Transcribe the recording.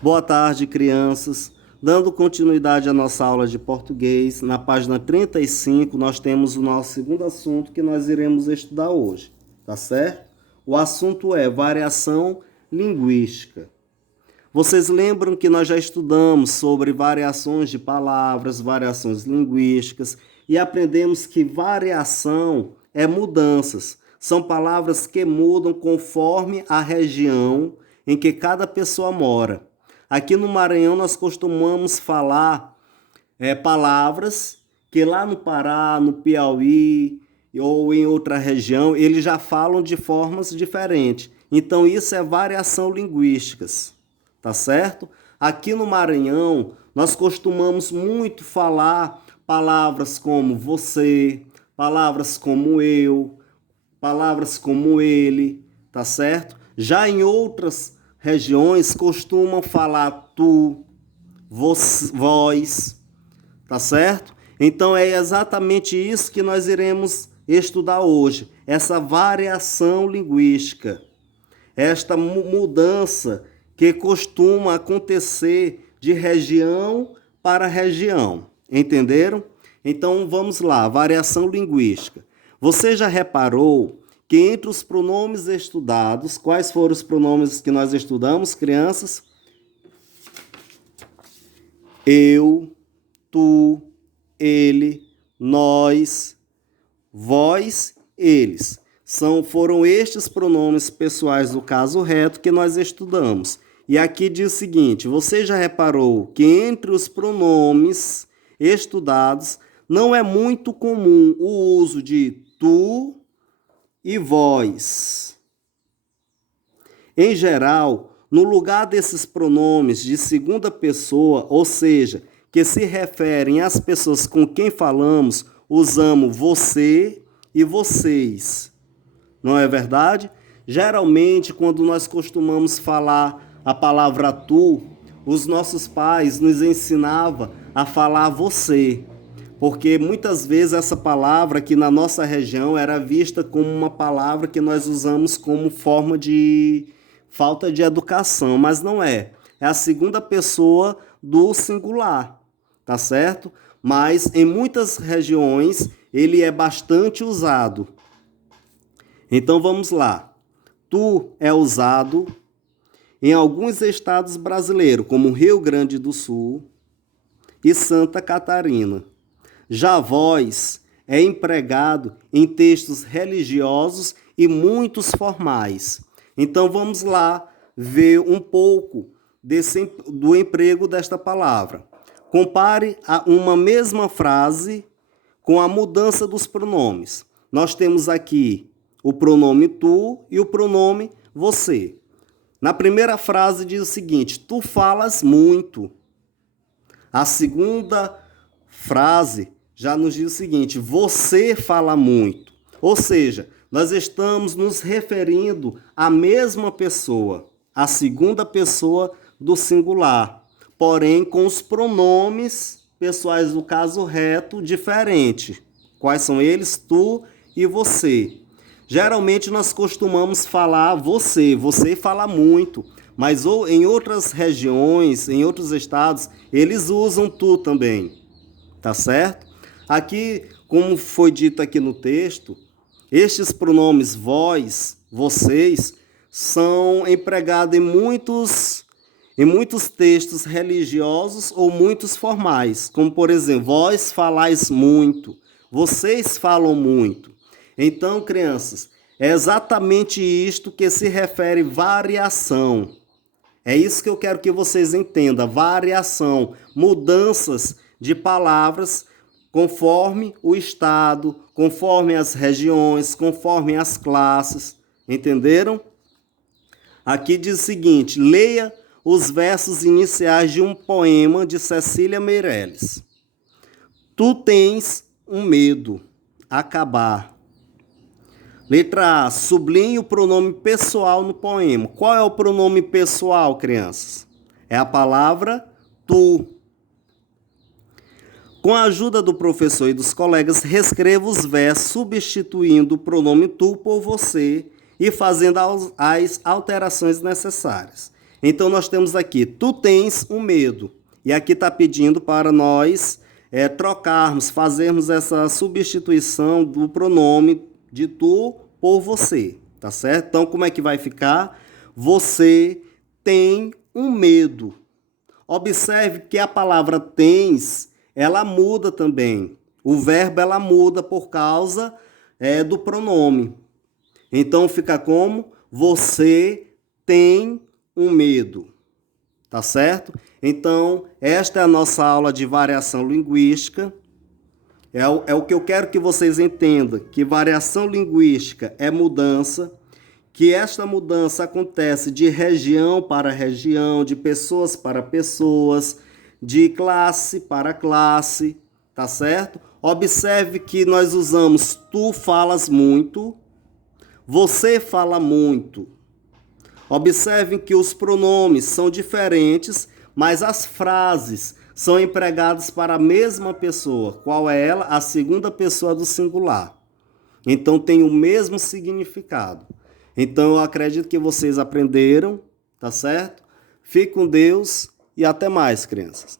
Boa tarde, crianças. Dando continuidade à nossa aula de português, na página 35, nós temos o nosso segundo assunto que nós iremos estudar hoje, tá certo? O assunto é variação linguística. Vocês lembram que nós já estudamos sobre variações de palavras, variações linguísticas, e aprendemos que variação é mudanças. São palavras que mudam conforme a região em que cada pessoa mora. Aqui no Maranhão nós costumamos falar palavras que lá no Pará, no Piauí ou em outra região, eles já falam de formas diferentes. Então isso é variação linguísticas, tá certo? Aqui no Maranhão nós costumamos muito falar palavras como você, palavras como eu, palavras como ele, tá certo? Já em outras regiões costumam falar tu, vós, tá certo? Então é exatamente isso que nós iremos estudar hoje, essa variação linguística, esta mudança que costuma acontecer de região para região, entenderam? Então vamos lá, variação linguística. Você já reparou que entre os pronomes estudados, quais foram os pronomes que nós estudamos, crianças? Eu, tu, ele, nós, vós, eles. Foram estes pronomes pessoais do caso reto que nós estudamos. E aqui diz o seguinte, você já reparou que entre os pronomes estudados não é muito comum o uso de tu e vós. Em geral, no lugar desses pronomes de segunda pessoa, ou seja, que se referem às pessoas com quem falamos, usamos você e vocês. Não é verdade? Geralmente, quando nós costumamos falar a palavra tu, os nossos pais nos ensinavam a falar você, porque muitas vezes essa palavra aqui na nossa região era vista como uma palavra que nós usamos como forma de falta de educação, mas não é. É a segunda pessoa do singular, tá certo? Mas em muitas regiões ele é bastante usado. Então vamos lá. Tu é usado em alguns estados brasileiros, como Rio Grande do Sul e Santa Catarina. Já vós é empregado em textos religiosos e muitos formais. Então vamos lá ver um pouco do emprego desta palavra. Compare uma mesma frase com a mudança dos pronomes. Nós temos aqui o pronome tu e o pronome você. Na primeira frase diz o seguinte, tu falas muito. A segunda frase já nos diz o seguinte, você fala muito. Ou seja, nós estamos nos referindo à mesma pessoa, a segunda pessoa do singular, porém com os pronomes pessoais do caso reto diferente. Quais são eles? Tu e você. Geralmente nós costumamos falar você fala muito, mas em outras regiões, em outros estados, eles usam tu também, tá certo? Aqui, como foi dito aqui no texto, estes pronomes vós, vocês, são empregados em muitos textos religiosos ou muitos formais, como por exemplo, vós falais muito, vocês falam muito. Então, crianças, é exatamente isto que se refere variação. É isso que eu quero que vocês entendam, variação, mudanças de palavras conforme o estado, conforme as regiões, conforme as classes, entenderam? Aqui diz o seguinte, leia os versos iniciais de um poema de Cecília Meirelles. Tu tens um medo, acabar. Letra A, sublinhe o pronome pessoal no poema. Qual é o pronome pessoal, crianças? É a palavra tu. Com a ajuda do professor e dos colegas, reescreva os versos substituindo o pronome tu por você e fazendo as alterações necessárias. Então, nós temos aqui, tu tens um medo. E aqui está pedindo para nós trocarmos, fazermos essa substituição do pronome de tu por você, tá certo? Então, como é que vai ficar? Você tem um medo. Observe que a palavra tens, ela muda também. O verbo, ela muda por causa do pronome. Então, fica como? Você tem um medo. Tá certo? Então, esta é a nossa aula de variação linguística. É o que eu quero que vocês entendam, que variação linguística é mudança, que esta mudança acontece de região para região, de pessoas para pessoas, de classe para classe, tá certo? Observe que nós usamos tu falas muito, você fala muito. Observem que os pronomes são diferentes, mas as frases são empregadas para a mesma pessoa. Qual é ela? A segunda pessoa do singular. Então tem o mesmo significado. Então eu acredito que vocês aprenderam, tá certo? Fique com Deus e até mais, crianças.